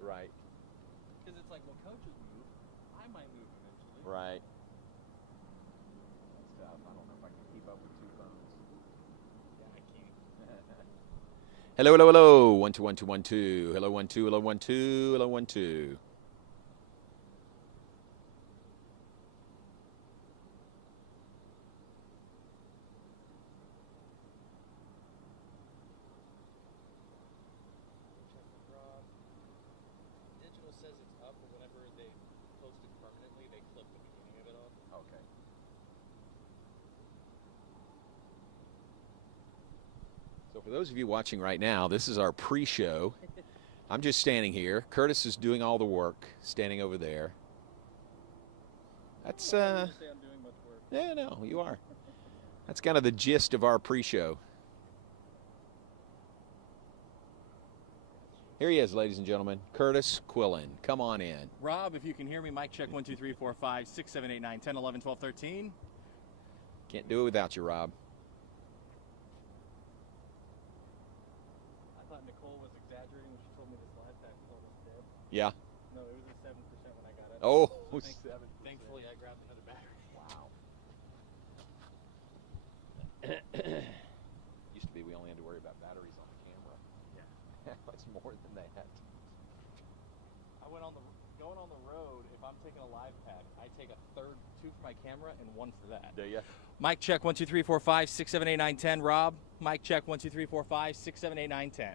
Right. Because it's like, well, coaches move. I might move eventually. Right. That's tough. I don't know if I can keep up with two phones. Yeah, I can't. Hello, hello, hello. 1 2 1 2 1 2. Hello 1 2. Hello 1 2. Hello 1 2. Digital says it's up, but whenever they post it permanently, they clip the beginning of it off. Okay. So for those of you watching right now, this is our pre-show. I'm just standing here. Kurtis is doing all the work, standing over there. That's I don't say I'm doing much work. yeah, no, you are. That's kind of the gist of our pre-show. Here he is, ladies and gentlemen, Kurtis Quillin. Come on in. Rob, if you can hear me, mic check 1 2 3 4 5 6 7 8 9 10 11 12 13. Can't do it without you, Rob. I thought Nicole was exaggerating when she told me this live pack was almost dead. Yeah. No, it was at 7% when I got it. Oh, So 7%. thankfully, I grabbed another battery. Wow. Used to be we only had to worry about batteries on the camera. Yeah. Now it's more than that. I went going on the road. If I'm taking a live pack, I take a third, 2 for my camera and 1 for that. Do you? Mic check 1 2 3 4 5 6 7 8 9 10. Rob, mic check 1 2 3 4 5 6 7 8 9 10.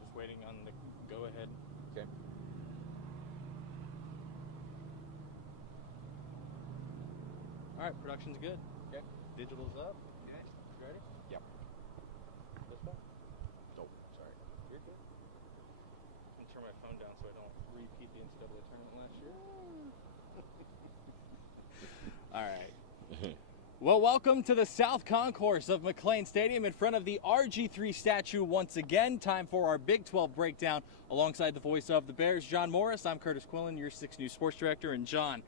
Just waiting on the go ahead. Okay. All right, production's good. Okay. Digital's up. Okay. Ready? Yep. Let's go. Oh, sorry. You're good. I'm gonna turn my phone down so I don't repeat the NCAA tournament last year. All right. Well, welcome to the South Concourse of McLean Stadium in front of the RG3 statue once again. Time for our Big 12 breakdown alongside the voice of the Bears, John Morris. I'm Kurtis Quillin, your 6 News Sports Director. And John,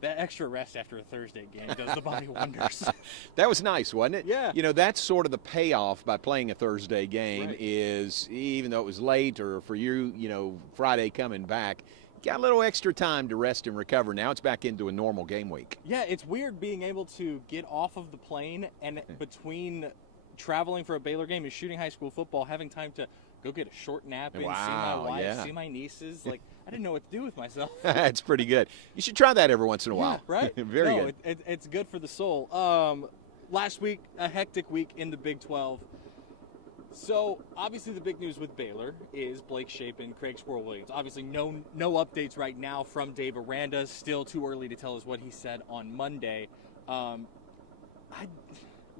that extra rest after a Thursday game does the body wonders. That was nice, wasn't it? Yeah. You know, that's sort of the payoff by playing a Thursday game Right. is, even though it was late or for you, Friday coming back, got a little extra time to rest and recover. Now it's back into a normal game week. Yeah, it's weird being able to get off of the plane and between traveling for a Baylor game and shooting high school football, having time to go get a short nap and see my Wow, wife, yeah. see my nieces. Like, I didn't know what to do with myself. That's pretty good. You should try that every once in a while. Yeah, right? Very good. It's good for the soul. Last week, a hectic week in the Big 12. So, obviously, the big news with Baylor is Blake Shapen, Craig Squirrel Williams. Obviously, no updates right now from Dave Aranda. Still too early to tell us what he said on Monday.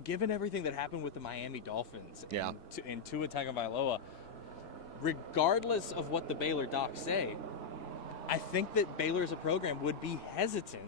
Given everything that happened with the Miami Dolphins and Tua Tagovailoa, regardless of what the Baylor docs say, I think that Baylor as a program would be hesitant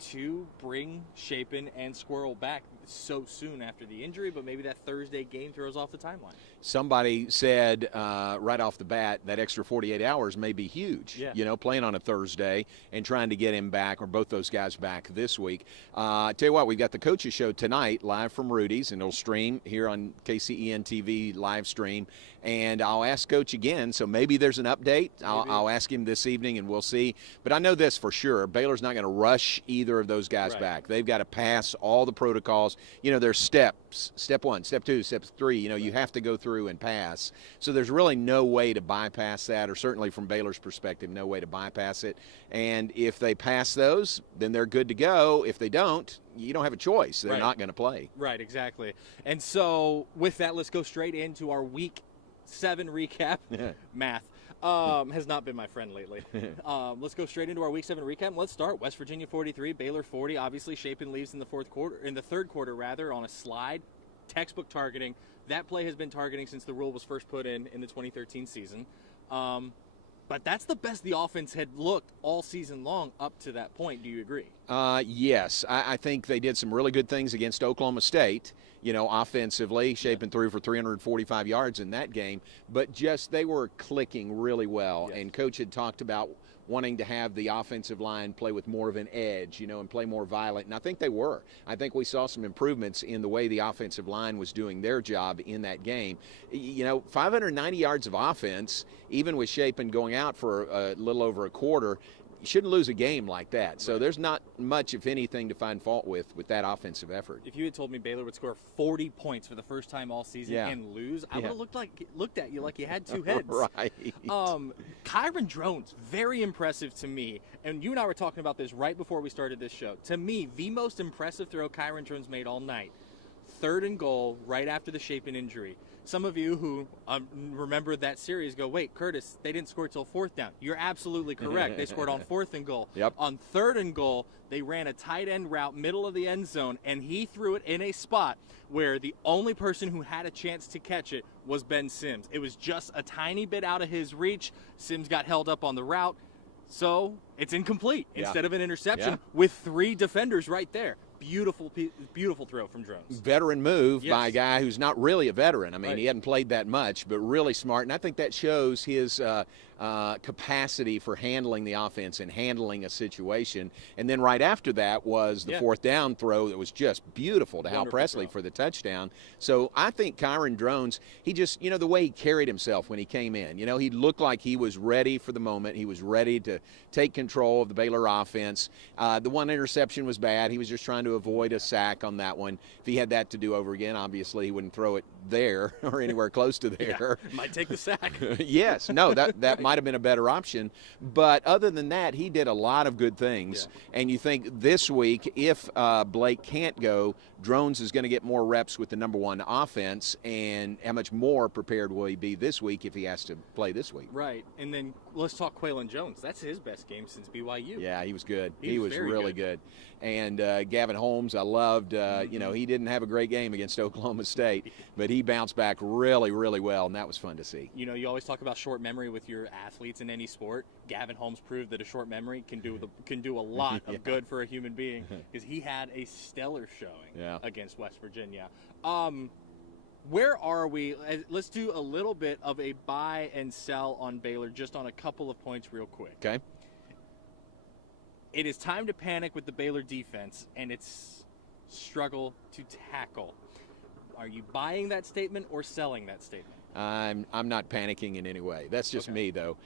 to bring Shapen and Squirrel back so soon after the injury, but maybe that Thursday game throws off the timeline. Somebody said right off the bat that extra 48 hours may be huge. Yeah. Playing on a Thursday and trying to get him back or both those guys back this week. Tell you what, we've got the Coaches Show tonight live from Rudy's, and it'll stream here on KCEN TV live stream. And I'll ask Coach again, so maybe there's an update. I'll ask him this evening, and we'll see. But I know this for sure. Baylor's not going to rush either of those guys back. They've got to pass all the protocols. There's steps. Step 1, step 2, step 3. You have to go through and pass. So there's really no way to bypass that, or certainly from Baylor's perspective, no way to bypass it. And if they pass those, then they're good to go. If they don't, you don't have a choice. They're not going to play. Right, exactly. And so with that, let's go straight into our Week 7 recap. Math has not been my friend lately. Let's go straight into our Week 7 recap. Let's start. West Virginia 43, Baylor 40. Obviously, Shapen leaves in the third quarter on a slide. Textbook targeting. That play has been targeting since the rule was first put in the 2013 season. But that's the best the offense had looked all season long up to that point. Do you agree? Yes. I think they did some really good things against Oklahoma State, offensively. Shapen threw for 345 yards in that game. But just they were clicking really well. Yes. And Coach had talked about wanting to have the offensive line play with more of an edge, and play more violent. And I think they were. I think we saw some improvements in the way the offensive line was doing their job in that game. 590 yards of offense, even with Shapen going out for a little over a quarter, you shouldn't lose a game like that. So there's not much, if anything, to find fault with that offensive effort. If you had told me Baylor would score 40 points for the first time all season and lose, I would have looked at you like you had two heads. Right. Quentin Johnston, very impressive to me. And you and I were talking about this right before we started this show. To me, the most impressive throw Quentin Johnston made all night. 3rd and goal, right after the Shapen injury. Some of you who remember that series go, wait, Kurtis, they didn't score till 4th down. You're absolutely correct. They scored on 4th and goal. Yep. On 3rd and goal, they ran a tight end route, middle of the end zone, and he threw it in a spot where the only person who had a chance to catch it was Ben Sims. It was just a tiny bit out of his reach. Sims got held up on the route, so it's incomplete instead of an interception with 3 defenders right there. Beautiful throw from Jones. Veteran move by a guy who's not really a veteran. I mean, he hadn't played that much, but really smart. And I think that shows his capacity for handling the offense and handling a situation. And then right after that was the 4th down throw that was just beautiful to Hal Presley for the touchdown. So I think Quentin Johnston, he just, the way he carried himself when he came in, he looked like he was ready for the moment. He was ready to take control of the Baylor offense. The one interception was bad. He was just trying to avoid a sack on that one. If he had that to do over again, obviously he wouldn't throw it there or anywhere close to there. Might take the sack. Yes. No, that might have been a better option. But other than that, he did a lot of good things. And you think this week, if Blake can't go, Jones is going to get more reps with the number 1 offense, and how much more prepared will he be this week if he has to play this week? Right. And then let's talk Waylon Jones. That's his best game since BYU. Yeah, he was good. He was very really good. And Gavin Holmes, I loved. He didn't have a great game against Oklahoma State, but he bounced back really, really well, and that was fun to see. You always talk about short memory with your athletes in any sport. Gavin Holmes proved that a short memory can do a lot of good for a human being, because he had a stellar showing against West Virginia. Where are we? Let's do a little bit of a buy and sell on Baylor, just on a couple of points real quick. Okay. It is time to panic with the Baylor defense and its struggle to tackle. Are you buying that statement or selling that statement? I'm not panicking in any way. That's just me, though,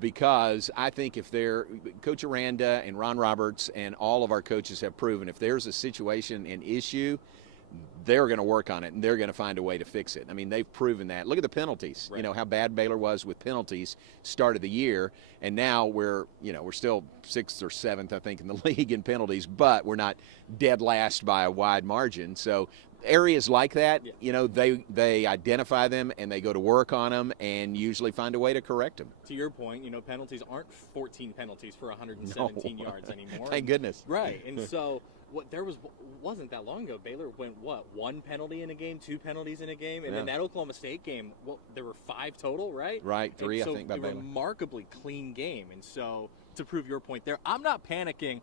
because I think if Coach Aranda and Ron Roberts and all of our coaches have proven if there's a situation, an issue, they're going to work on it, and they're going to find a way to fix it. I mean, they've proven that. Look at the penalties. Right. How bad Baylor was with penalties start of the year, and now we're still 6th or 7th, I think, in the league in penalties, but we're not dead last by a wide margin. So areas like that, they identify them and they go to work on them and usually find a way to correct them. To your point, penalties aren't 14 penalties for 117 yards anymore. Thank goodness. Right, and so wasn't that long ago. Baylor went 1 penalty in a game, 2 penalties in a game, and then that Oklahoma State game, there were 5 total, right? Right, 3 I think by Baylor. So a remarkably clean game, and so to prove your point there, I'm not panicking,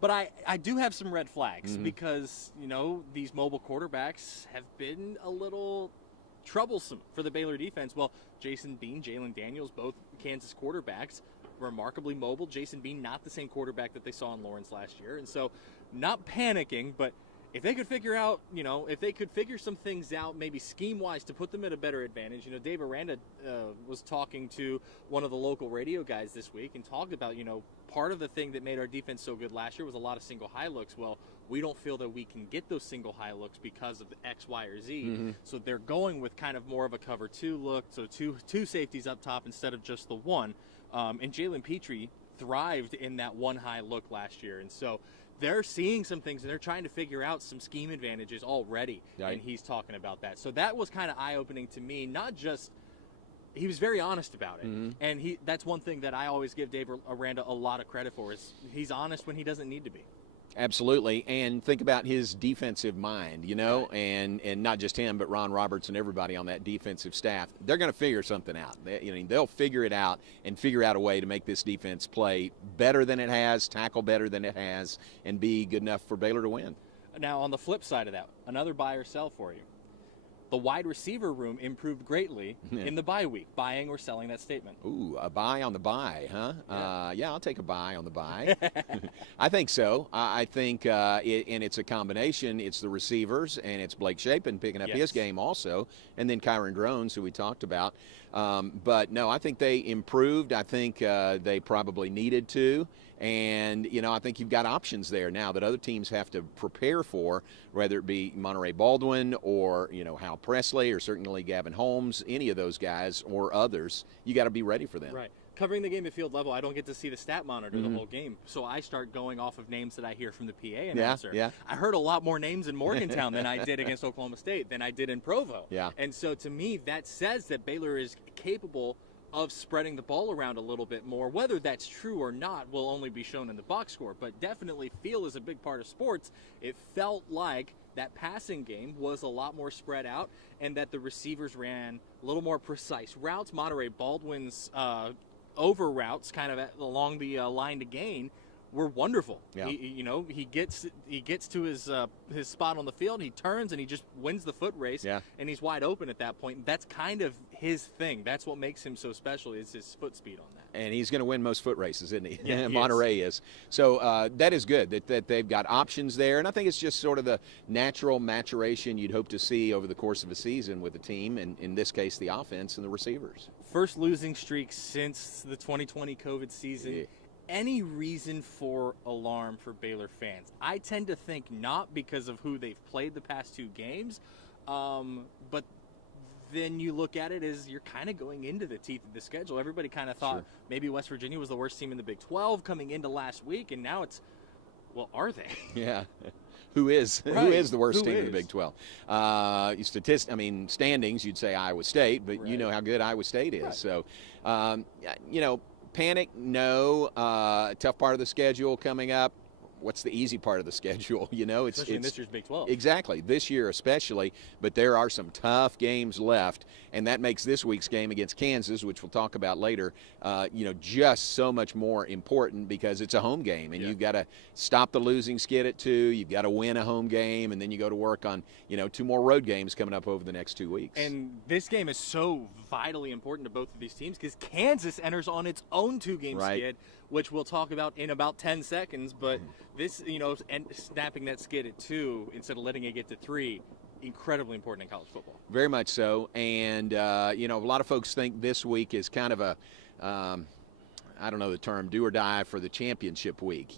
but I do have some red flags because these mobile quarterbacks have been a little troublesome for the Baylor defense. Well, Jason Bean, Jalen Daniels, both Kansas quarterbacks, remarkably mobile. Jason Bean, not the same quarterback that they saw in Lawrence last year, and so not panicking, but if they could figure out, if they could figure some things out, maybe scheme-wise, to put them at a better advantage. Dave Aranda was talking to one of the local radio guys this week and talked about, part of the thing that made our defense so good last year was a lot of single high looks. Well, we don't feel that we can get those single high looks because of the X, Y, or Z. So they're going with kind of more of a cover 2 look, so two safeties up top instead of just the one. And Jalen Petrie thrived in that 1 high look last year, and so they're seeing some things and they're trying to figure out some scheme advantages already. Right. And he's talking about that. So that was kind of eye-opening to me. Not just he was very honest about it. And that's one thing that I always give Dave Aranda a lot of credit for, is he's honest when he doesn't need to be. Absolutely, and think about his defensive mind, and not just him, but Ron Roberts and everybody on that defensive staff. They're going to figure something out. They'll figure it out and figure out a way to make this defense play better than it has, tackle better than it has, and be good enough for Baylor to win. Now, on the flip side of that, another buy or sell for you. The wide receiver room improved greatly in the bye week. Buying or selling that statement? Ooh, a buy on the buy, huh? Yeah, I'll take a buy on the buy. I think so. I think, and it's a combination. It's the receivers, and it's Blake Shapen picking up his game also, and then Kyron Drones, who we talked about. But, no, I think they improved. I think they probably needed to. And, I think you've got options there now that other teams have to prepare for, whether it be Monterey Baldwin or, Hal Presley or certainly Gavin Holmes, any of those guys or others. You got to be ready for them. Right. Covering the game at field level, I don't get to see the stat monitor the whole game, so I start going off of names that I hear from the PA announcer. Yeah. I heard a lot more names in Morgantown than I did against Oklahoma State than I did in Provo. Yeah. And so to me, that says that Baylor is capable of spreading the ball around a little bit more. Whether that's true or not will only be shown in the box score, but definitely feel is a big part of sports. It felt like that passing game was a lot more spread out and that the receivers ran a little more precise routes. Monterey Baldwin's over routes kind of along the line to gain were wonderful. Yeah. He gets to his spot on the field, he turns and he just wins the foot race, and he's wide open at that point. That's kind of his thing. That's what makes him so special, is his foot speed on that. And he's going to win most foot races, isn't he? Yeah, Monterey is. So that is good that they've got options there. And I think it's just sort of the natural maturation you'd hope to see over the course of a season with the team, and in this case, the offense and the receivers. First losing streak since the 2020 COVID season. Yeah. Any reason for alarm for Baylor fans? I tend to think not, because of who they've played the past two games, but then you look at it as you're kind of going into the teeth of the schedule. Everybody kind of thought maybe West Virginia was the worst team in the Big 12 coming into last week, and now it's, well, are they? Yeah. Who is the worst team in the Big 12? Standings, you'd say Iowa State, but you know how good Iowa State is. Right. So, panic, no. Tough part of the schedule coming up. What's the easy part of the schedule? Especially in this year's Big 12. Exactly, this year especially. But there are some tough games left, and that makes this week's game against Kansas, which we'll talk about later, just so much more important because it's a home game, and you've got to stop the losing skid at 2. You've got to win a home game, and then you go to work on 2 more road games coming up over the next 2 weeks. And this game is so vitally important to both of these teams because Kansas enters on its own 2-game skid, which we'll talk about in about 10 seconds. But this, and snapping that skid at 2 instead of letting it get to 3, incredibly important in college football. Very much so. And, a lot of folks think this week is kind of a, I don't know the term, do or die for the championship week.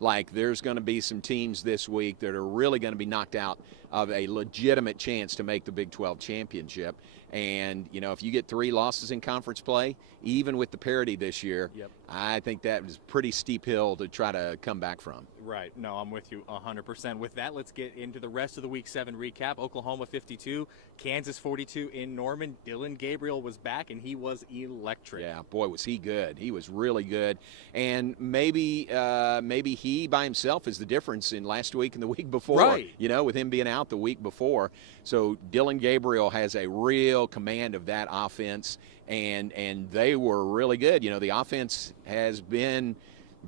Like there's going to be some teams this week that are really going to be knocked out of a legitimate chance to make the Big 12 championship. And, if you get 3 losses in conference play, even with the parity this year, I think that is a pretty steep hill to try to come back from. Right. No, I'm with you 100%. With that, let's get into the rest of the Week 7 recap. Oklahoma 52, Kansas 42 in Norman. Dylan Gabriel was back, and he was electric. Yeah, boy, was he good. He was really good. And maybe he by himself is the difference in last week and the week before. Right. With him being out the week before. So Dylan Gabriel has a real command of that offense, and they were really good. The offense has been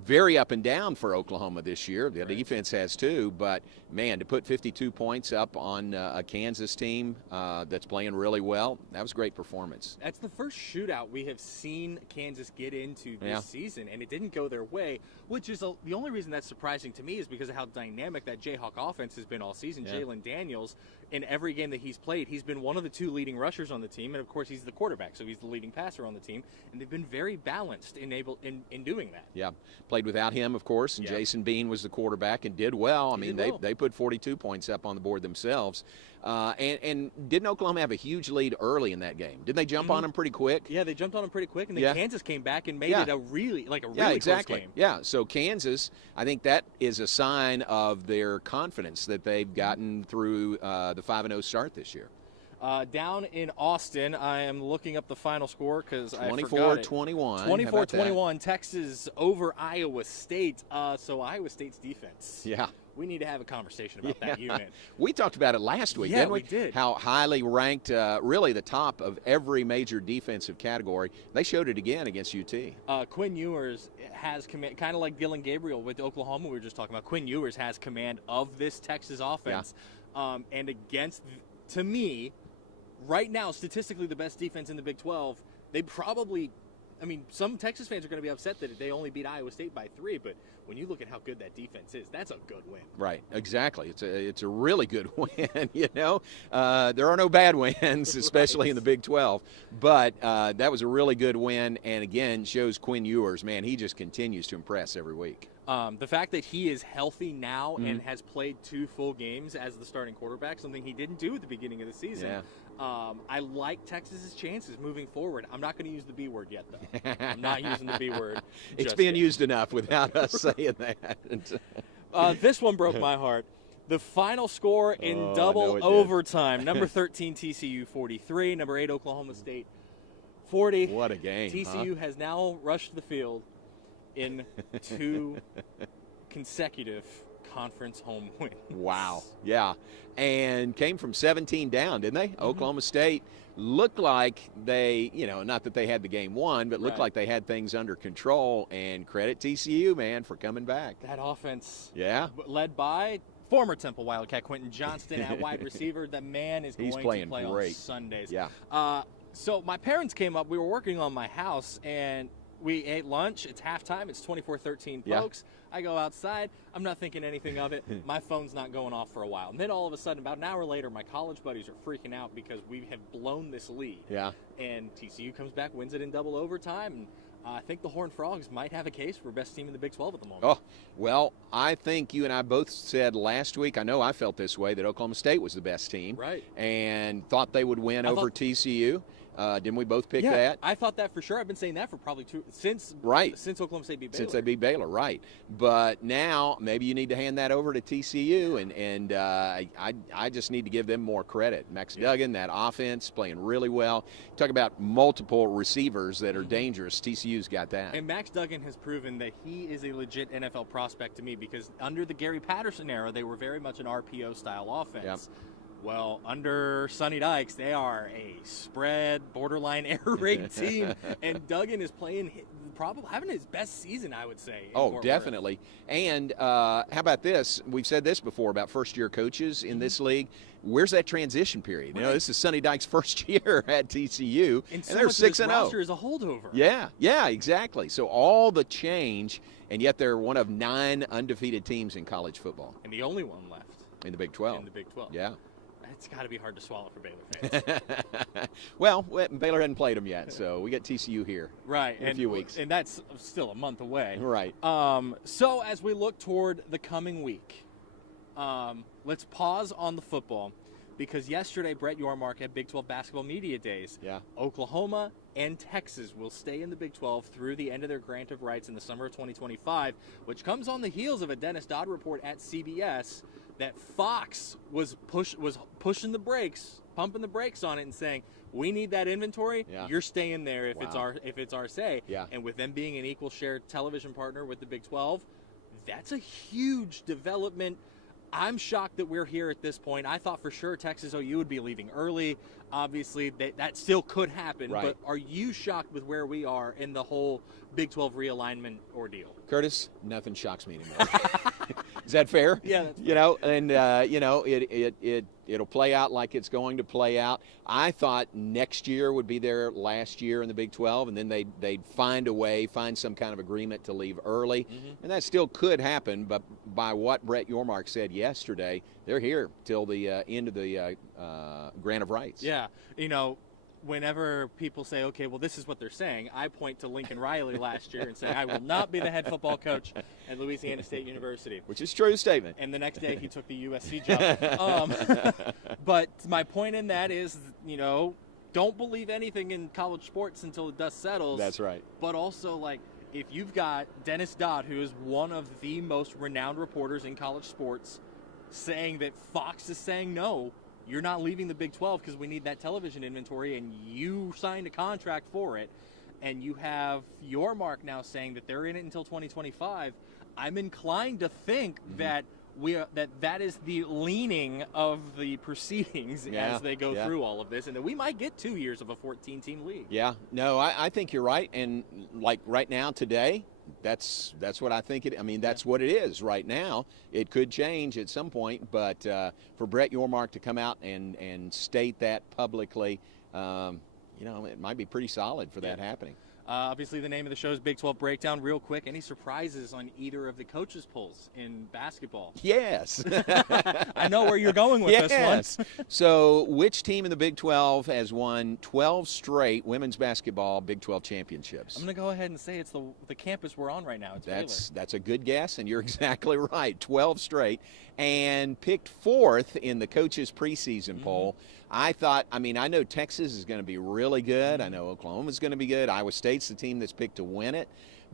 very up and down for Oklahoma this year. The defense has too, but man, to put 52 points up on a Kansas team that's playing really well, that was a great performance. That's the first shootout we have seen Kansas get into this season, and it didn't go their way, which is the only reason that's surprising to me is because of how dynamic that Jayhawk offense has been all season. Jalen Daniels, in every game that he's played, he's been one of the 2 leading rushers on the team, and of course he's the quarterback, so he's the leading passer on the team, and they've been very balanced in doing that. Yeah, played without him, of course, and Jason Bean was the quarterback and did well. They put 42 points up on the board themselves. And didn't Oklahoma have a huge lead early in that game? Didn't they jump on them pretty quick? Yeah, they jumped on them pretty quick, and then Kansas came back and made it a really close game. Yeah, so Kansas, I think that is a sign of their confidence that they've gotten through the 5-0 start this year. Down in Austin, I am looking up the final score because I forgot it. 24-21. 24-21, Texas over Iowa State. So Iowa State's defense. Yeah. We need to have a conversation about that unit. We talked about it last week, yeah, didn't we? we did. How highly ranked, really the top of every major defensive category. They showed it again against UT. Quinn Ewers has command, kind of like Dylan Gabriel with Oklahoma we were just talking about. Quinn Ewers has command of this Texas offense. Yeah. And against, to me, right now, statistically the best defense in the Big 12, they probably, I mean, some Texas fans are going to be upset that they only beat Iowa State by 3, but when you look at how good that defense is, that's a good win. Right, exactly. It's a really good win, you know. There are no bad wins, especially right. in the Big 12, but that was a really good win, and again, shows Quinn Ewers, man, he just continues to impress every week. The fact that he is healthy now and has played 2 full games as the starting quarterback, something he didn't do at the beginning of the season. Yeah. I like Texas's chances moving forward. I'm not going to use the B word yet, though. I'm not using the B word. It's being used enough without us saying that. This one broke my heart. The final score in double overtime. Number 13 TCU 43, number 8 Oklahoma State 40. What a game. TCU has now rushed the field in 2 consecutive conference home wins. Wow. Yeah. And came from 17 down, didn't they? Oklahoma State looked like they, you know, not that they had the game won, but looked like they had things under control. And credit TCU, man, for coming back. That offense. Yeah. Led by former Temple Wildcat Quentin Johnston at wide receiver. The man is going to play great on Sundays. Yeah. So my parents came up. We were working on my house, and we ate lunch. It's halftime. It's 24-13 Pokes. Yeah. I go outside. I'm not thinking anything of it. My phone's not going off for a while. And then all of a sudden, about an hour later, my college buddies are freaking out because we have blown this lead. Yeah. And TCU comes back, wins it in double overtime. And I think the Horned Frogs might have a case for best team in the Big 12 at the moment. Oh, well, I think you and I both said last week, I know I felt this way, that Oklahoma State was the best team. Right. And thought they would win over TCU. Didn't we both pick that? I thought that for sure. I've been saying that for probably since Oklahoma State beat Baylor. Since they beat Baylor, right. But now maybe you need to hand that over to TCU, and I just need to give them more credit. Max Duggan, that offense, playing really well. Talk about multiple receivers that are dangerous. TCU's got that. And Max Duggan has proven that he is a legit NFL prospect to me because under the Gary Patterson era, they were very much an RPO-style offense. Yep. Well, under Sonny Dykes, they are a spread, borderline air raid team, and Duggan is playing, probably having his best season, I would say. Oh, definitely. And how about this? We've said this before about first-year coaches in this league. Where's that transition period? You know, this is Sonny Dykes' first year at TCU, and they're 6-0. Roster is a holdover. Yeah, exactly. So all the change, and yet they're one of 9 undefeated teams in college football. And the only one left. In the Big 12. In the Big 12. Yeah. It's got to be hard to swallow for Baylor fans. Well, Baylor hadn't played them yet, so we got TCU here in a few weeks. And that's still a month away. Right. So as we look toward the coming week, let's pause on the football because yesterday Brett Yormark at Big 12 Basketball Media Days, Oklahoma and Texas will stay in the Big 12 through the end of their grant of rights in the summer of 2025, which comes on the heels of a Dennis Dodd report at CBS that Fox was pushing the brakes, pumping the brakes on it and saying, we need that inventory. You're staying there if it's our say. And with them being an equal share television partner with the Big 12, that's a huge development. I'm shocked that we're here at this point. I thought for sure Texas OU would be leaving early. Obviously, that still could happen. Right. But are you shocked with where we are in the whole Big 12 realignment ordeal? Kurtis, nothing shocks me anymore. Is that fair? Yeah. That's you know, and it'll play out like it's going to play out. I thought next year would be their last year in the Big 12, and then they'd find a way, find some kind of agreement to leave early, and that still could happen. But by what Brett Yormark said yesterday, they're here till the end of the grant of rights. Yeah, you know. Whenever people say, okay, well, this is what they're saying, I point to Lincoln Riley last year and say, I will not be the head football coach at Louisiana State University. Which is a true statement. And the next day he took the USC job. But my point in that is, you know, don't believe anything in college sports until the dust settles. That's right. But also, like, if you've got Dennis Dodd, who is one of the most renowned reporters in college sports, saying that Fox is saying no, you're not leaving the Big 12 because we need that television inventory, and you signed a contract for it, and you have your mark now saying that they're in it until 2025, I'm inclined to think that that is the leaning of the proceedings as they go through all of this, and that we might get 2 years of a 14-team league. Yeah, no, I think you're right, and like right now today, that's what I think it. I mean, that's what it is right now. It could change at some point, but for Brett Yormark to come out and state that publicly, it might be pretty solid for that happening. Obviously, the name of the show is Big 12 Breakdown. Real quick, any surprises on either of the coaches' polls in basketball? Yes. I know where you're going with this one. So, which team in the Big 12 has won 12 straight women's basketball Big 12 championships? I'm going to go ahead and say it's the campus we're on right now. It's Baylor. That's a good guess, and you're exactly right. 12 straight. And picked fourth in the coaches' preseason poll. I know Texas is going to be really good. I know Oklahoma's going to be good. Iowa State's the team that's picked to win it.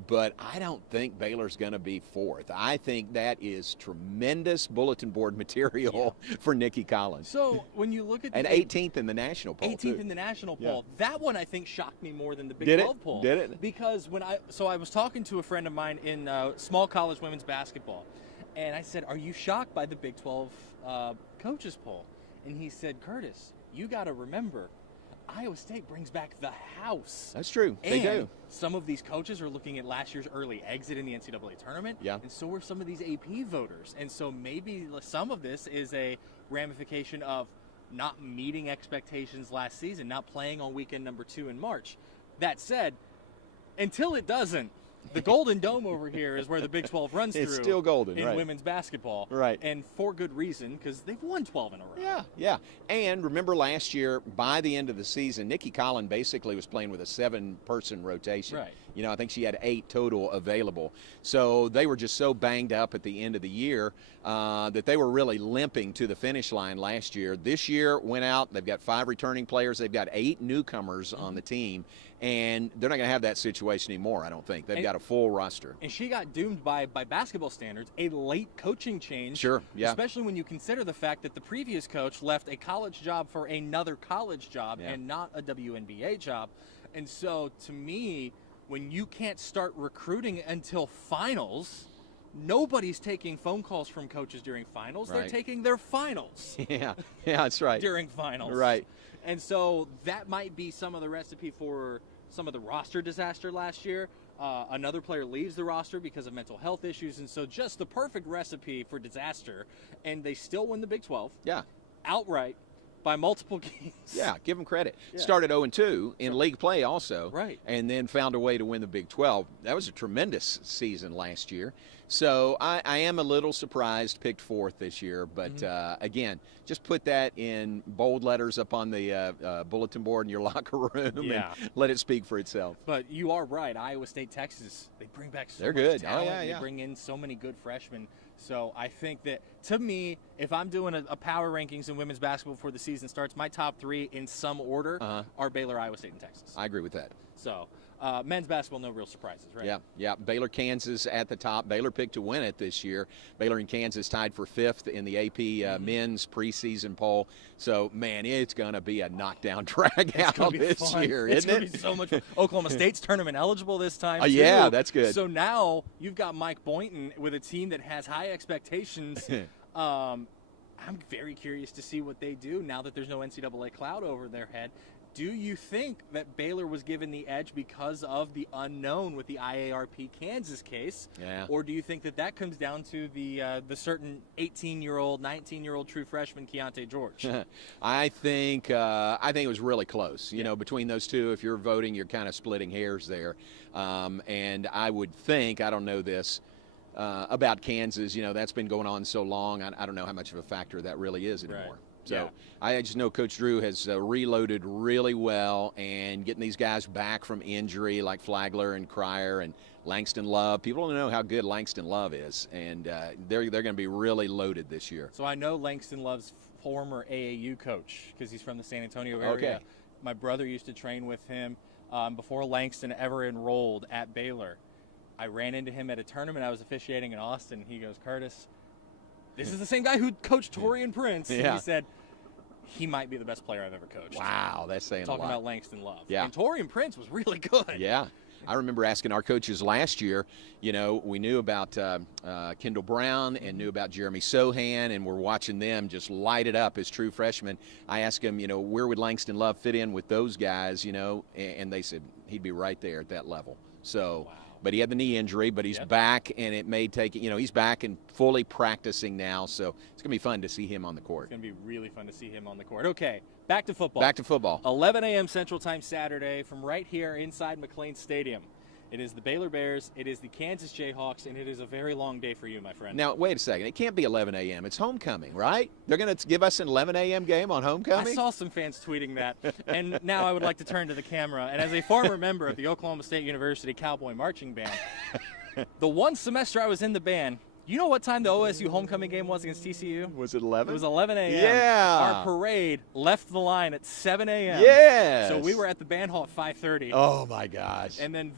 But I don't think Baylor's going to be fourth. I think that is tremendous bulletin board material for Nikki Collins. So when you look at and 18th in the national poll. 18th in the national poll. That one I think shocked me more than the Big 12 poll. Did it? Because I was talking to a friend of mine in small college women's basketball, and I said, "Are you shocked by the Big 12 coaches poll?" And he said, "Kurtis, you got to remember, Iowa State brings back the house." That's true. They do. Some of these coaches are looking at last year's early exit in the NCAA tournament, and so are some of these AP voters. And so maybe some of this is a ramification of not meeting expectations last season, not playing on weekend number 2 in March. That said, until it doesn't, the Golden Dome over here is where the Big 12 runs through. It's still golden, in women's basketball. Right. And for good reason, because they've won 12 in a row. Yeah. And remember last year, by the end of the season, Nikki Collins basically was playing with a 7-person rotation. Right. I think she had 8 total available. So they were just so banged up at the end of the year that they were really limping to the finish line last year. This year went out. They've got 5 returning players. They've got 8 newcomers on the team. And they're not going to have that situation anymore, I don't think. They've got a full roster. And she got doomed by basketball standards, a late coaching change. Sure, yeah. Especially when you consider the fact that the previous coach left a college job for another college job and not a WNBA job. And so, to me, when you can't start recruiting until finals, nobody's taking phone calls from coaches during finals. Right. They're taking their finals. Yeah, that's right. During finals. Right. And so that might be some of the recipe for some of the roster disaster last year. Another player leaves the roster because of mental health issues, and so just the perfect recipe for disaster. And they still win the Big 12. Yeah. Outright by multiple games. Yeah, give them credit. Yeah. Started 0-2 in league play also. Right. And then found a way to win the Big 12. That was a tremendous season last year. So I am a little surprised, picked fourth this year. But, again, just put that in bold letters up on the bulletin board in your locker room and let it speak for itself. But you are right. Iowa State, Texas, they bring back so They're much good. talent. Oh, yeah. They bring in so many good freshmen. So I think that, to me, if I'm doing a power rankings in women's basketball before the season starts, my top 3 in some order are Baylor, Iowa State, and Texas. I agree with that. So men's basketball, no real surprises, right? Yeah. Baylor, Kansas at the top. Baylor picked to win it this year. Baylor and Kansas tied for 5th in the AP men's preseason poll. So, man, it's going to be a knockdown drag out this year, isn't it? It's going to be so much fun. Oklahoma State's tournament eligible this time, too. Yeah, that's good. So now you've got Mike Boynton with a team that has high expectations. I'm very curious to see what they do now that there's no NCAA cloud over their head. Do you think that Baylor was given the edge because of the unknown with the IARP Kansas case? Yeah. Or do you think that comes down to the certain 18-year-old, 19-year-old true freshman Keontae George? I think it was really close. You know, between those two, if you're voting, you're kind of splitting hairs there. And I would think, I don't know this, about Kansas, that's been going on so long. I don't know how much of a factor that really is anymore. Right. So I just know Coach Drew has reloaded really well, and getting these guys back from injury like Flagler and Cryer and Langston Love. People don't know how good Langston Love is, and they're going to be really loaded this year. So I know Langston Love's former AAU coach because he's from the San Antonio area. Okay. My brother used to train with him before Langston ever enrolled at Baylor. I ran into him at a tournament I was officiating in Austin. He goes, "Kurtis, this is the same guy who coached Torian Prince." Yeah. And he said, he might be the best player I've ever coached. Wow, that's saying a lot. Talking about Langston Love. Yeah. And Torian Prince was really good. Yeah. I remember asking our coaches last year, you know, we knew about Kendall Brown and knew about Jeremy Sohan, and we're watching them just light it up as true freshmen. I asked them, you know, where would Langston Love fit in with those guys, you know, and they said he'd be right there at that level. So, wow. But he had the knee injury, but he's back, and it may take, you know, he's back and fully practicing now, so it's going to be fun to see him on the court. It's going to be really fun to see him on the court. Okay, back to football. Back to football. 11 a.m. Central Time Saturday from right here inside McLean Stadium. It is the Baylor Bears, it is the Kansas Jayhawks, and it is a very long day for you, my friend. Now, wait a second. It can't be 11 a.m. It's homecoming, right? They're going to give us an 11 a.m. game on homecoming? I saw some fans tweeting that. And now I would like to turn to the camera. And as a former member of the Oklahoma State University Cowboy Marching Band, the one semester I was in the band, you know what time the OSU homecoming game was against TCU? Was it 11? It was 11 a.m. Yeah. Our parade left the line at 7 a.m. Yes. So we were at the band hall at 5:30. Oh, my gosh. And then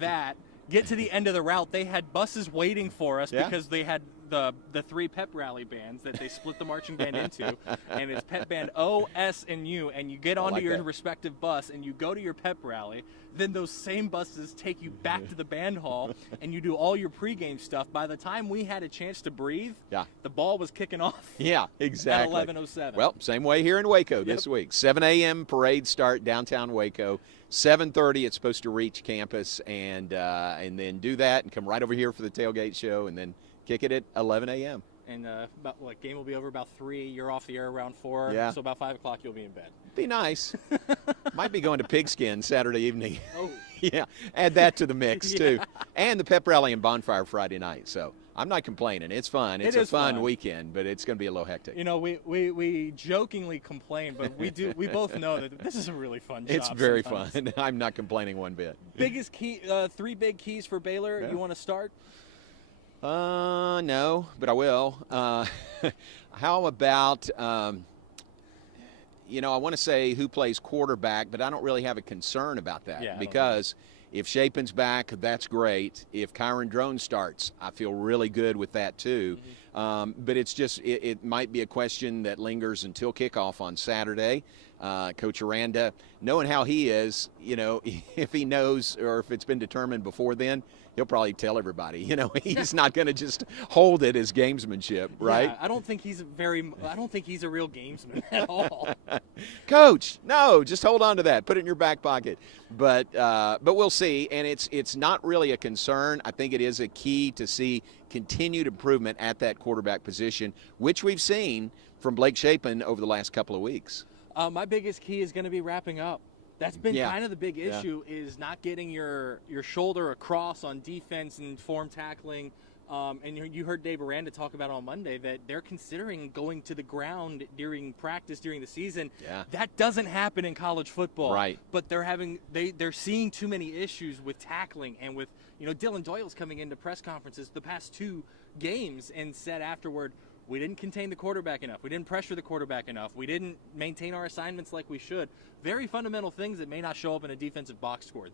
get to the end of the route, they had buses waiting for us because they had the three pep rally bands that they split the marching band into, and it's pep band O, S, and U, and you get onto your respective bus and you go to your pep rally. Then those same buses take you back to the band hall, and you do all your pregame stuff. By the time we had a chance to breathe, the ball was kicking off. Yeah, exactly. At 11:07. Well, same way here in Waco this week. 7 a.m. parade start downtown Waco. 7:30 it's supposed to reach campus, and then do that and come right over here for the tailgate show, and then kick it at 11 a.m. And game will be over about 3. You're off the air around 4. Yeah. So about 5 o'clock you'll be in bed. Be nice. Might be going to Pigskin Saturday evening. Oh. Yeah, add that to the mix too. And the pep rally and bonfire Friday night. So I'm not complaining. It's fun. It's a fun weekend, but it's going to be a little hectic. You know, we jokingly complain, but we both know that this is a really fun job. It's very sometimes. fun. I'm not complaining one bit. Biggest key, 3 big keys for Baylor. Yeah. You want to start? No, but I will. How about, you know, I want to say who plays quarterback, but I don't really have a concern about that because if Shapen's back, that's great. If Kyron Drone starts, I feel really good with that too. Mm-hmm. But it's just, it might be a question that lingers until kickoff on Saturday. Coach Aranda, knowing how he is, you know, if he knows or if it's been determined before then, he'll probably tell everybody. You know, he's not going to just hold it as gamesmanship, right? Yeah, I don't think he's a real gamesman at all. Coach, no, just hold on to that. Put it in your back pocket. But we'll see, and it's not really a concern. I think it is a key to see continued improvement at that quarterback position, which we've seen from Blake Shapen over the last couple of weeks. My biggest key is going to be wrapping up. That's been kind of the big issue is not getting your shoulder across on defense and form tackling. And you heard Dave Aranda talk about on Monday that they're considering going to the ground during practice during the season. Yeah. That doesn't happen in college football. Right. But they're seeing too many issues with tackling and with, you know, Dylan Doyle's coming into press conferences the past 2 games and said afterward, we didn't contain the quarterback enough. We didn't pressure the quarterback enough. We didn't maintain our assignments like we should. Very fundamental things that may not show up in a defensive box score.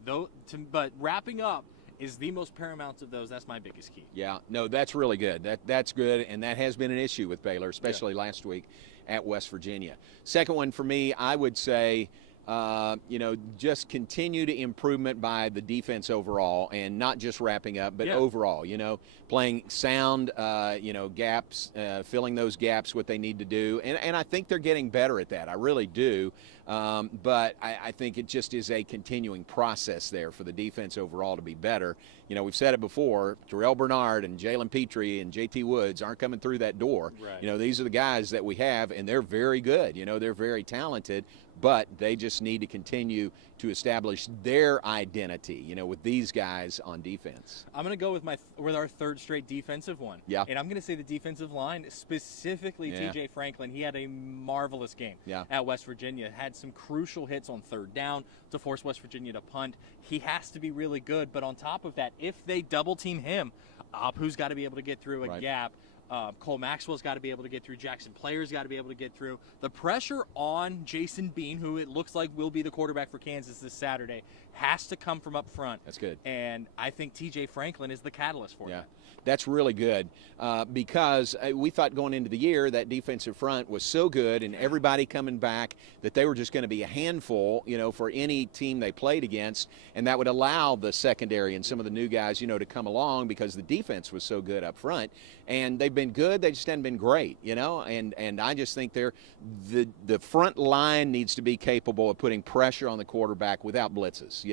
But wrapping up is the most paramount of those. That's my biggest key. Yeah, no, that's really good. That's good, and that has been an issue with Baylor, especially last week at West Virginia. Second one for me, I would say, you know, just continued improvement by the defense overall, and not just wrapping up, but overall, you know, playing sound, you know, gaps, filling those gaps, what they need to do. And I think they're getting better at that. I really do. But I think it just is a continuing process there for the defense overall to be better. You know, we've said it before, Terrell Bernard and Jalen Petrie and JT Woods aren't coming through that door. Right. You know, these are the guys that we have, and they're very good. You know, they're very talented, but they just need to continue to establish their identity, you know, with these guys on defense. I'm going to go with our third straight defensive one. Yeah. And I'm going to say the defensive line, specifically TJ Franklin. He had a marvelous game at West Virginia. Had some crucial hits on 3rd down to force West Virginia to punt. He has to be really good. But on top of that, if they double team him, Apu's got to be able to get through a gap. Cole Maxwell's got to be able to get through. Jackson Player's got to be able to get through. The pressure on Jason Bean, who it looks like will be the quarterback for Kansas this Saturday, has to come from up front. That's good. And I think T.J. Franklin is the catalyst for that. That's really good because we thought going into the year that defensive front was so good and everybody coming back that they were just going to be a handful, for any team they played against, and that would allow the secondary and some of the new guys, to come along because the defense was so good up front. And they've been good, they just haven't been great, and I just think the front line needs to be capable of putting pressure on the quarterback without blitzes,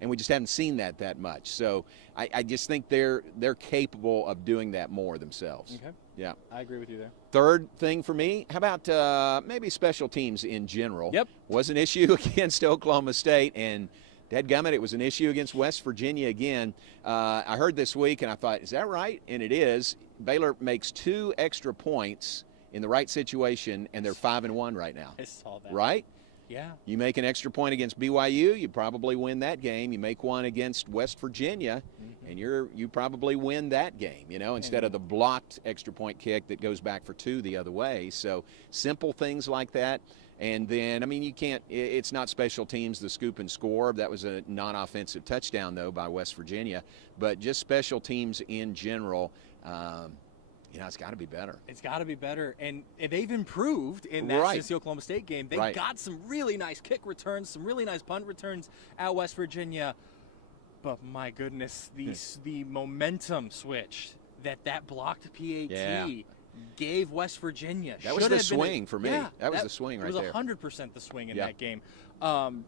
and we just haven't seen that much. So I just think they're capable of doing that more themselves. Okay. Yeah. I agree with you there. Third thing for me, how about maybe special teams in general? Yep. Was an issue against Oklahoma State, and dadgummit, it was an issue against West Virginia again. I heard this week, and I thought, is that right? And it is. Baylor makes 2 extra points in the right situation, and they're 5-1 right now. I saw that. Right? Yeah. You make an extra point against BYU, you probably win that game. You make one against West Virginia, and you probably win that game, instead of the blocked extra point kick that goes back for 2 the other way. So simple things like that. And then, you can't – it's not special teams, the scoop and score. That was a non-offensive touchdown, though, by West Virginia. But just special teams in general, it's got to be better. It's got to be better. And they've improved in that since the Oklahoma State game. They got some really nice kick returns, some really nice punt returns at West Virginia. But, my goodness, the momentum switch that blocked PAT gave West Virginia. That was the swing for me. That was the swing right there. It was 100% the swing in that game. John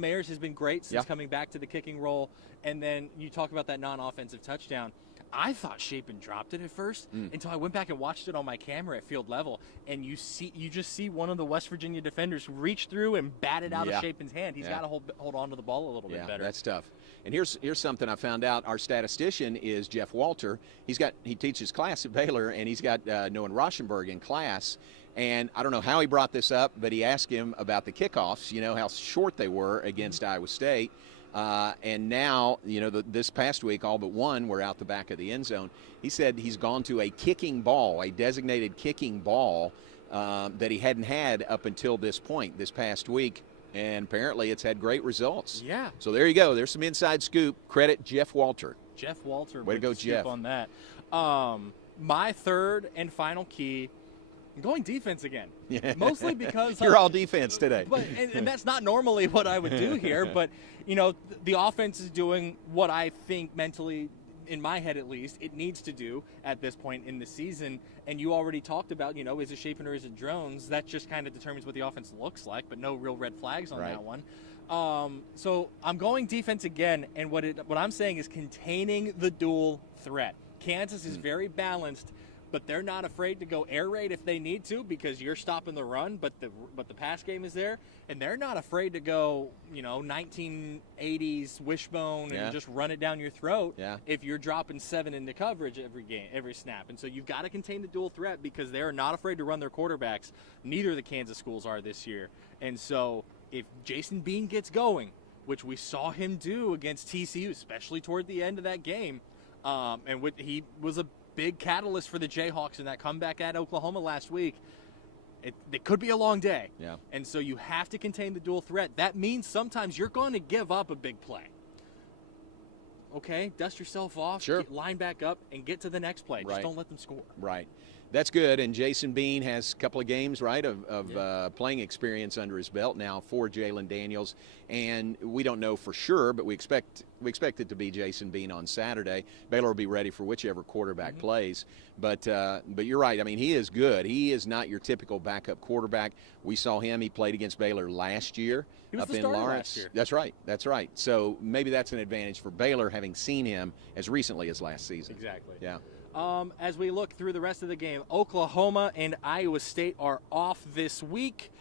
Mayers has been great since coming back to the kicking role. And then you talk about that non-offensive touchdown. I thought Shapen dropped it at first until I went back and watched it on my camera at field level, and you just see one of the West Virginia defenders reach through and bat it out of Shapen's hand. He's got to hold on to the ball a little bit better. That's tough. And here's something I found out. Our statistician is Jeff Walter. He teaches class at Baylor, and he's got Noah Rauschenberg in class. And I don't know how he brought this up, but he asked him about the kickoffs, how short they were against Iowa State. And now, this past week, all but one were out the back of the end zone. He said he's gone to a kicking ball, a designated kicking ball that he hadn't had up until this point, this past week. And apparently it's had great results. Yeah. So there you go. There's some inside scoop. Credit Jeff Walter. Jeff Walter. Way to go, Jeff. On that. My third and final key, I'm going defense again. Mostly because you're all defense today. But and that's not normally what I would do here. But, the offense is doing what I think mentally, in my head at least, it needs to do at this point in the season. And you already talked about, is it Shapen or is it Jones? That just kind of determines what the offense looks like, but no real red flags on that one. So I'm going defense again, and what I'm saying is containing the dual threat. Kansas is very balanced, but they're not afraid to go air raid if they need to because you're stopping the run, but the pass game is there, and they're not afraid to go, 1980s wishbone and just run it down your throat if you're dropping 7 into coverage every snap. And so you've got to contain the dual threat because they're not afraid to run their quarterbacks. Neither of the Kansas schools are this year. And so if Jason Bean gets going, which we saw him do against TCU, especially toward the end of that game, he was a big catalyst for the Jayhawks in that comeback at Oklahoma last week. It could be a long day. Yeah. And so you have to contain the dual threat. That means sometimes you're going to give up a big play. Okay, dust yourself off, line back up, and get to the next play. Just don't let them score. Right. That's good. And Jason Bean has a couple of games, of playing experience under his belt now for Jalen Daniels. And we don't know for sure, but we expect it to be Jason Bean on Saturday. Baylor will be ready for whichever quarterback plays. But you're right. He is good. He is not your typical backup quarterback. We saw him. He played against Baylor last year up in Lawrence. Last year. That's right. So maybe that's an advantage for Baylor, having seen him as recently as last season. Exactly. Yeah. As we look through the rest of the game, Oklahoma and Iowa State are off this week.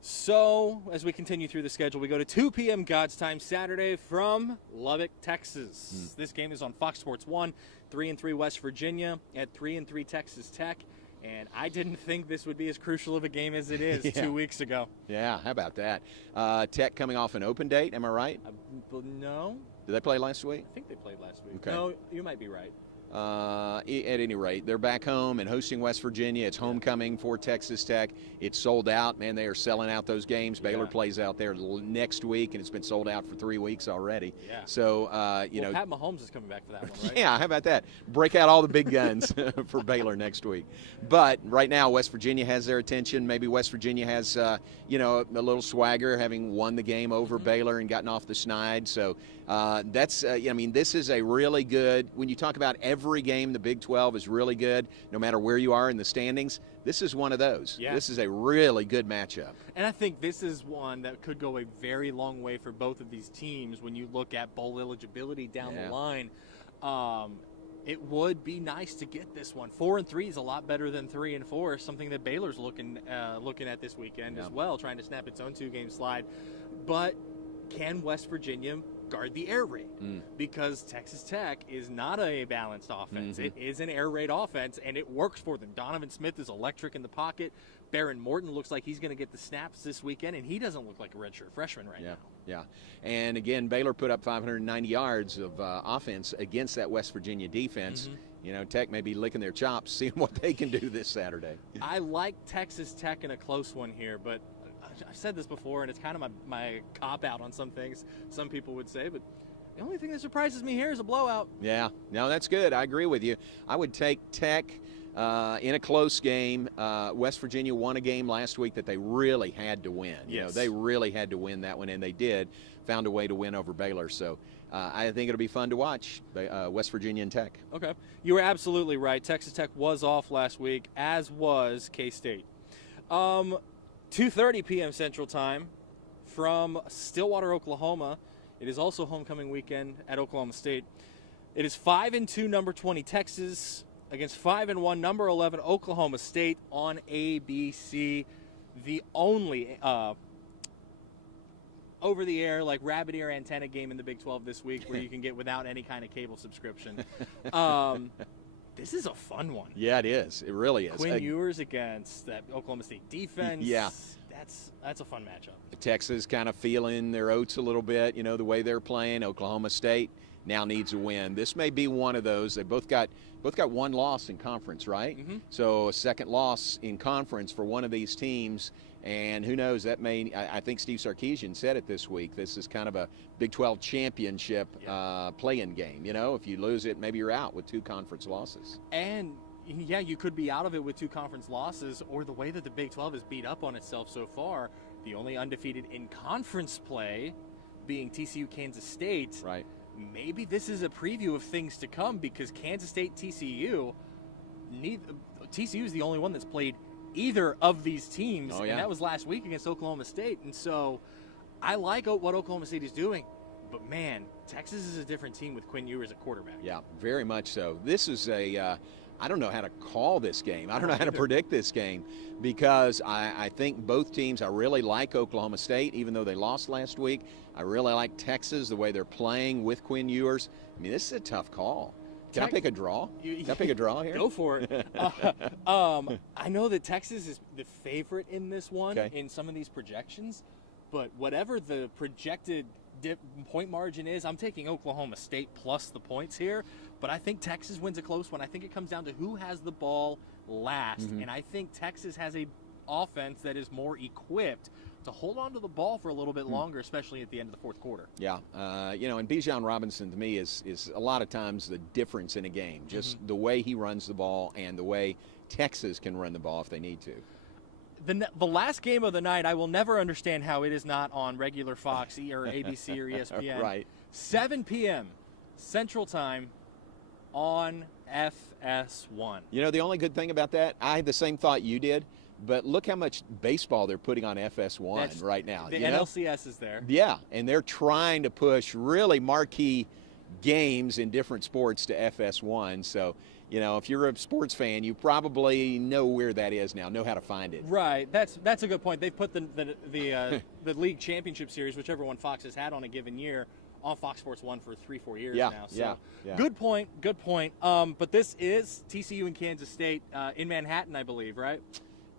So as we continue through the schedule, we go to 2 p.m. God's time Saturday from Lubbock, Texas. This game is on Fox Sports 1, 3-3 West Virginia at 3-3 Texas Tech. And I didn't think this would be as crucial of a game as it is 2 weeks ago. Yeah, how about that? Tech coming off an open date, am I right? No. Did they play last week? I think they played last week. Okay. No, you might be right. At any rate, they're back home and hosting West Virginia. It's homecoming for Texas Tech. It's sold out. Man, they are selling out those games. Baylor plays out there next week, and it's been sold out for 3 weeks already. Yeah. So, Pat Mahomes is coming back for that one, right? Yeah, how about that? Break out all the big guns for Baylor next week. But right now, West Virginia has their attention. Maybe West Virginia has, a little swagger, having won the game over Baylor and gotten off the schneid. So that's, this is a really good, when you talk about every game, the Big 12 is really good, no matter where you are in the standings. This is one of those. Yeah. This is a really good matchup. And I think this is one that could go a very long way for both of these teams when you look at bowl eligibility down the line. It would be nice to get this one. 4-3 is a lot better than 3-4, something that Baylor's looking at this weekend as well, trying to snap its own 2-game slide. But can West Virginia guard the air raid? Because Texas Tech is not a balanced offense. It is an air raid offense, and it works for them. Donovan Smith is electric in the pocket. Barron Morton looks like he's going to get the snaps this weekend, and he doesn't look like a redshirt freshman right now. Yeah, and again, Baylor put up 590 yards of offense against that West Virginia defense. Tech may be licking their chops, seeing what they can do this Saturday. I like Texas Tech in a close one here, but I've said this before, and it's kind of my cop-out on some things, some people would say, but the only thing that surprises me here is a blowout. Yeah, no, that's good. I agree with you. I would take Tech in a close game. West Virginia won a game last week that they really had to win. They really had to win that one, and they did. Found a way to win over Baylor. So I think it'll be fun to watch, West Virginia and Tech. Okay. You were absolutely right. Texas Tech was off last week, as was K-State. 2:30 p.m. Central Time from Stillwater, Oklahoma. It is also homecoming weekend at Oklahoma State. It is 5-2 number 20 Texas against 5-1 number 11 Oklahoma State on ABC. The only over-the-air, like rabbit ear antenna game in the Big 12 this week where you can get without any kind of cable subscription. This is a fun one. Yeah, it is. It really is. Quinn Ewers against that Oklahoma State defense. Yeah. That's a fun matchup. Texas kind of feeling their oats a little bit, the way they're playing. Oklahoma State now needs a win. This may be one of those. They both got one loss in conference, right? So a second loss in conference for one of these teams. And who knows, that may, I think Steve Sarkisian said it this week, this is kind of a Big 12 championship play-in game. If you lose it, maybe you're out with 2 conference losses. And, you could be out of it with 2 conference losses, or the way that the Big 12 has beat up on itself so far, the only undefeated in conference play being TCU Kansas State. Right. Maybe this is a preview of things to come, because Kansas State, TCU is the only one that's played either of these teams, and that was last week against Oklahoma State. And so I like what Oklahoma State is doing, but man, Texas is a different team with Quinn Ewers at quarterback. Yeah, very much so. This is I don't know how to call this game. I don't know how to predict this game, because I think both teams, I really like Oklahoma State, even though they lost last week. I really like Texas, the way they're playing with Quinn Ewers. This is a tough call. Can I pick a draw? Can I pick a draw here? Go for it. I know that Texas is the favorite in this one in some of these projections, but whatever the projected point margin is, I'm taking Oklahoma State plus the points here, but I think Texas wins a close one. I think it comes down to who has the ball last, and I think Texas has a offense that is more equipped to hold on to the ball for a little bit longer, especially at the end of the fourth quarter. Yeah, and Bijan Robinson to me is a lot of times the difference in a game, just the way he runs the ball and the way Texas can run the ball if they need to. The last game of the night, I will never understand how it is not on regular Fox or ABC or ESPN. Right. 7 p.m. Central Time on FS1. The only good thing about that, I had the same thought you did, but look how much baseball they're putting on FS1 right now. The NLCS is there. Yeah, and they're trying to push really marquee games in different sports to FS1. So, if you're a sports fan, you probably know where that is now, know how to find it. Right. That's a good point. They've put the league championship series, whichever one Fox has had on a given year, on Fox Sports 1 for 3-4 years now. So yeah. Good point. But this is TCU and Kansas State in Manhattan, I believe, right?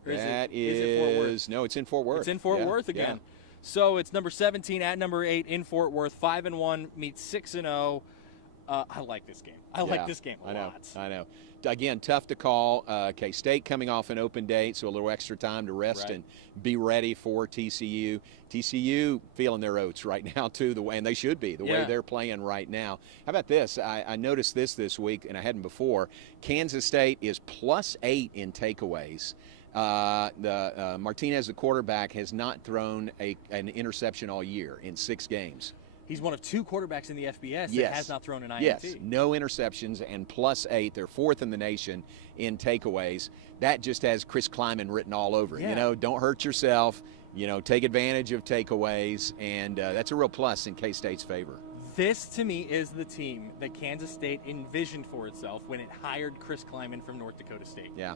Or is it Fort Worth? No, it's in Fort Worth. It's in Fort Worth again. Yeah. So it's number 17 at number 8 in Fort Worth. 5-1 meets 6-0. I like this game. I like this game a lot. I know. Again, tough to call. K-State coming off an open date, so a little extra time to rest and be ready for TCU. TCU feeling their oats right now, too, and they should be, the way they're playing right now. How about this? I noticed this week, and I hadn't before. Kansas State is +8 in takeaways. Martinez, the quarterback, has not thrown an interception all year in 6 games. He's one of 2 quarterbacks in the FBS that has not thrown an INT. Yes, no interceptions and +8. They're 4th in the nation in takeaways. That just has Chris Kleiman written all over it. You know, don't hurt yourself. You know, take advantage of takeaways, and that's a real plus in K-State's favor. This, to me, is the team that Kansas State envisioned for itself when it hired Chris Kleiman from North Dakota State. Yeah.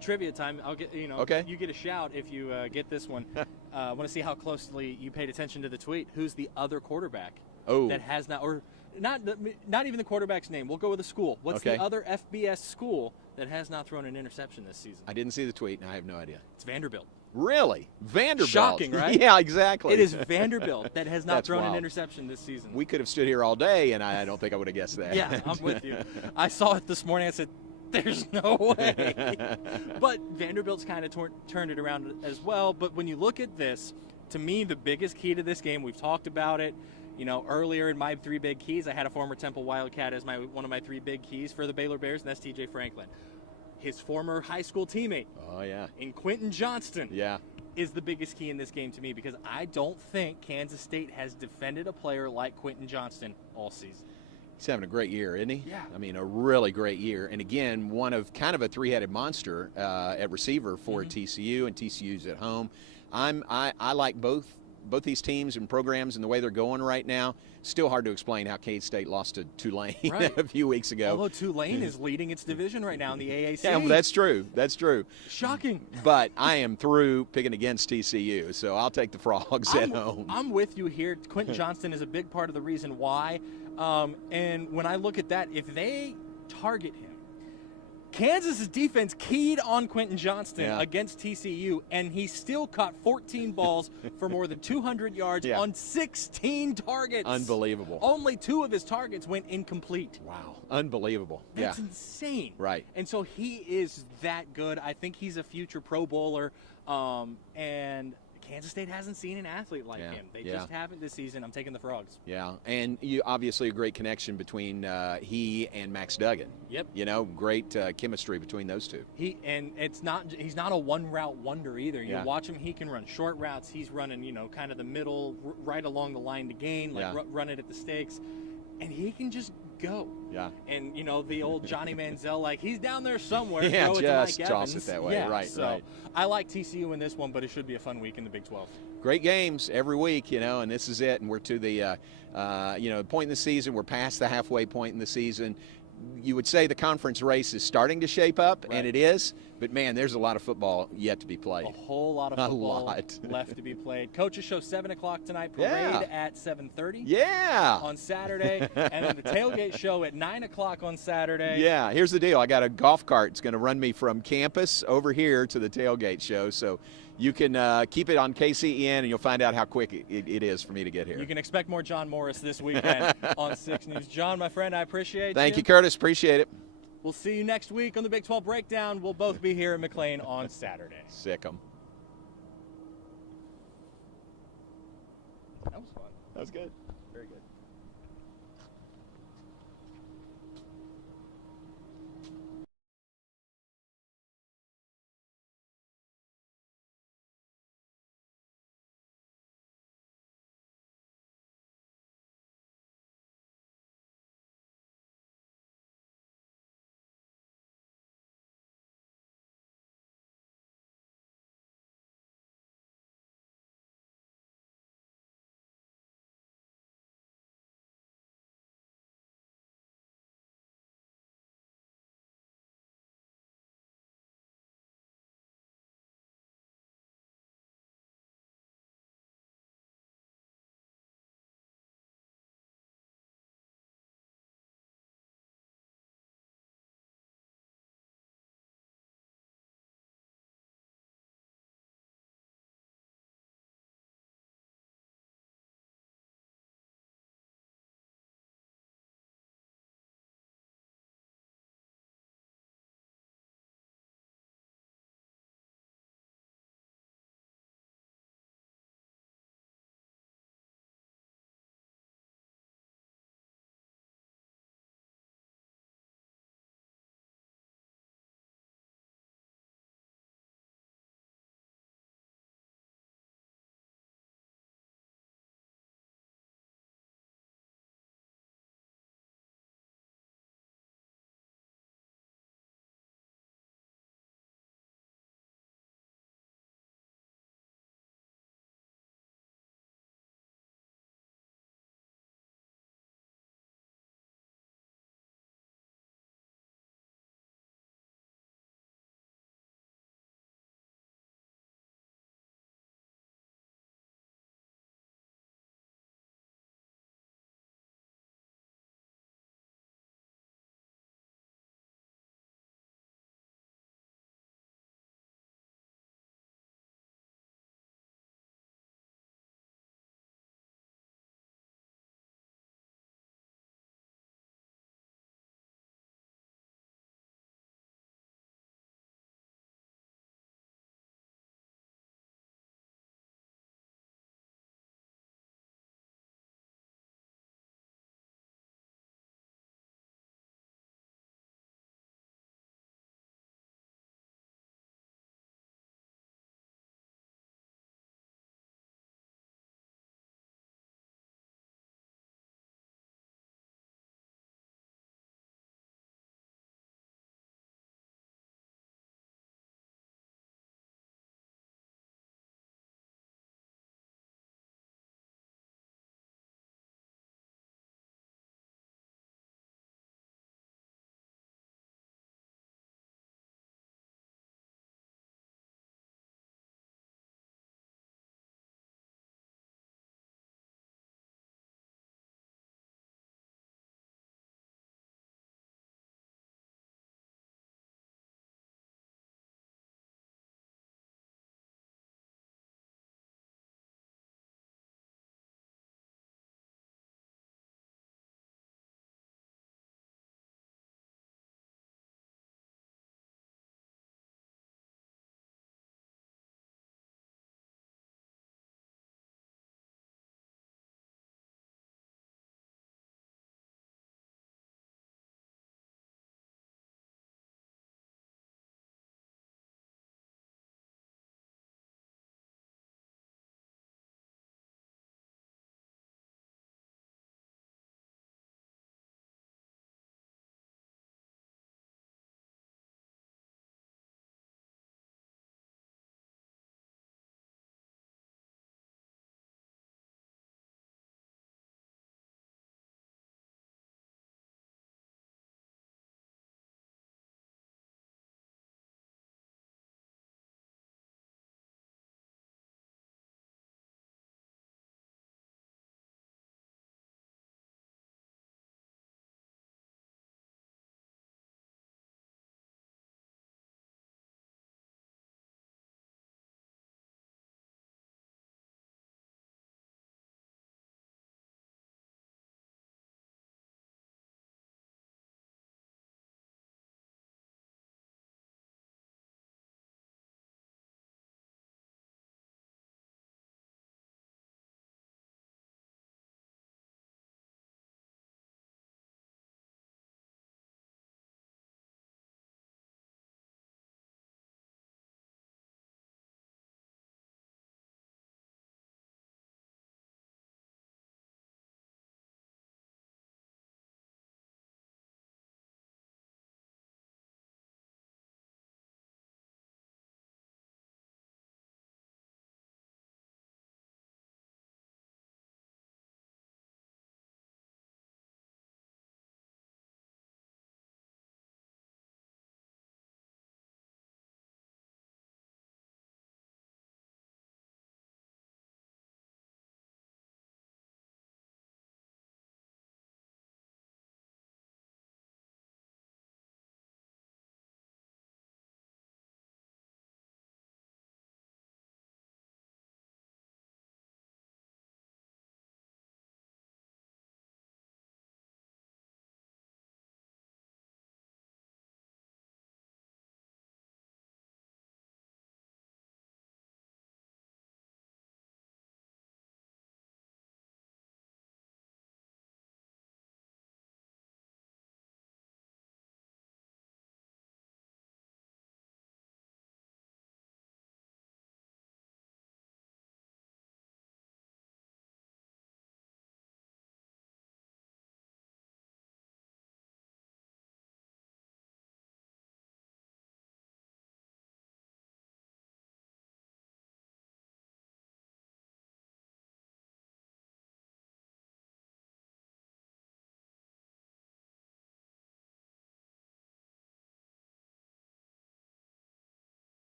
Trivia time. I'll get you get a shout if you get this one. I want to see how closely you paid attention to the tweet. Who's the other quarterback that has not, or not even the quarterback's name? We'll go with the school. What's the other FBS school that has not thrown an interception this season? I didn't see the tweet, and I have no idea. It's Vanderbilt. Really? Vanderbilt. Shocking, right? Yeah, exactly. It is Vanderbilt that has not thrown an interception this season. We could have stood here all day, and I don't think I would have guessed that. Yeah, I'm with you. I saw it this morning. I said, there's no way. But Vanderbilt's kind of turned it around as well. But when you look at this, to me, the biggest key to this game, we've talked about it. You know, earlier in my 3 big keys, I had a former Temple Wildcat as one of my 3 big keys for the Baylor Bears, and that's TJ Franklin. His former high school teammate, in Quentin Johnston, is the biggest key in this game to me, because I don't think Kansas State has defended a player like Quentin Johnston all season. He's having a great year, isn't he? Yeah. I mean, a really great year. And again, one of kind of a 3-headed monster at receiver for TCU, and TCU's at home. I like both these teams and programs and the way they're going right now. Still hard to explain how K-State lost to Tulane a few weeks ago. Although Tulane is leading its division right now in the AAC. Yeah, well, that's true. That's true. Shocking. But I am through picking against TCU, so I'll take the Frogs at home. I'm with you here. Quentin Johnston is a big part of the reason why. And when I look at that, if they target him, Kansas' defense keyed on Quentin Johnston against TCU, and he still caught 14 balls for more than 200 yards on 16 targets. Unbelievable. Only 2 of his targets went incomplete. Wow. Unbelievable. That's insane. Right. And so he is that good. I think he's a future Pro Bowler, and Kansas State hasn't seen an athlete like him. They just haven't this season. I'm taking the Frogs. Yeah, and obviously a great connection between he and Max Duggan. Yep. You know, great chemistry between those two. He's not a one-route wonder either. You watch him, he can run short routes. He's running, kind of the middle, right along the line to gain, run it at the stakes. And he can just go. Yeah. And, the old Johnny Manziel, he's down there somewhere. Yeah, throw it just to Mike toss Evans. it that way. Yeah, right, so right. I like TCU in this one, but it should be a fun week in the Big 12. Great games every week, and this is it. And we're to the, point in the season. We're past the halfway point in the season. You would say the conference race is starting to shape up, and it is. But, man, there's a lot of football yet to be played. A whole lot of football left to be played. Coaches show 7 o'clock tonight, parade at 7:30 on Saturday, and then the tailgate show at 9 o'clock on Saturday. Yeah, here's the deal. I got a golf cart. It's going to run me from campus over here to the tailgate show, so you can keep it on KCEN, and you'll find out how quick it is for me to get here. You can expect more John Morris this weekend on 6 News. John, my friend, I appreciate you. Thank you, Curtis. Appreciate it. We'll see you next week on the Big 12 Breakdown. We'll both be here in McLean on Saturday. Sick 'em. That was fun. That was good.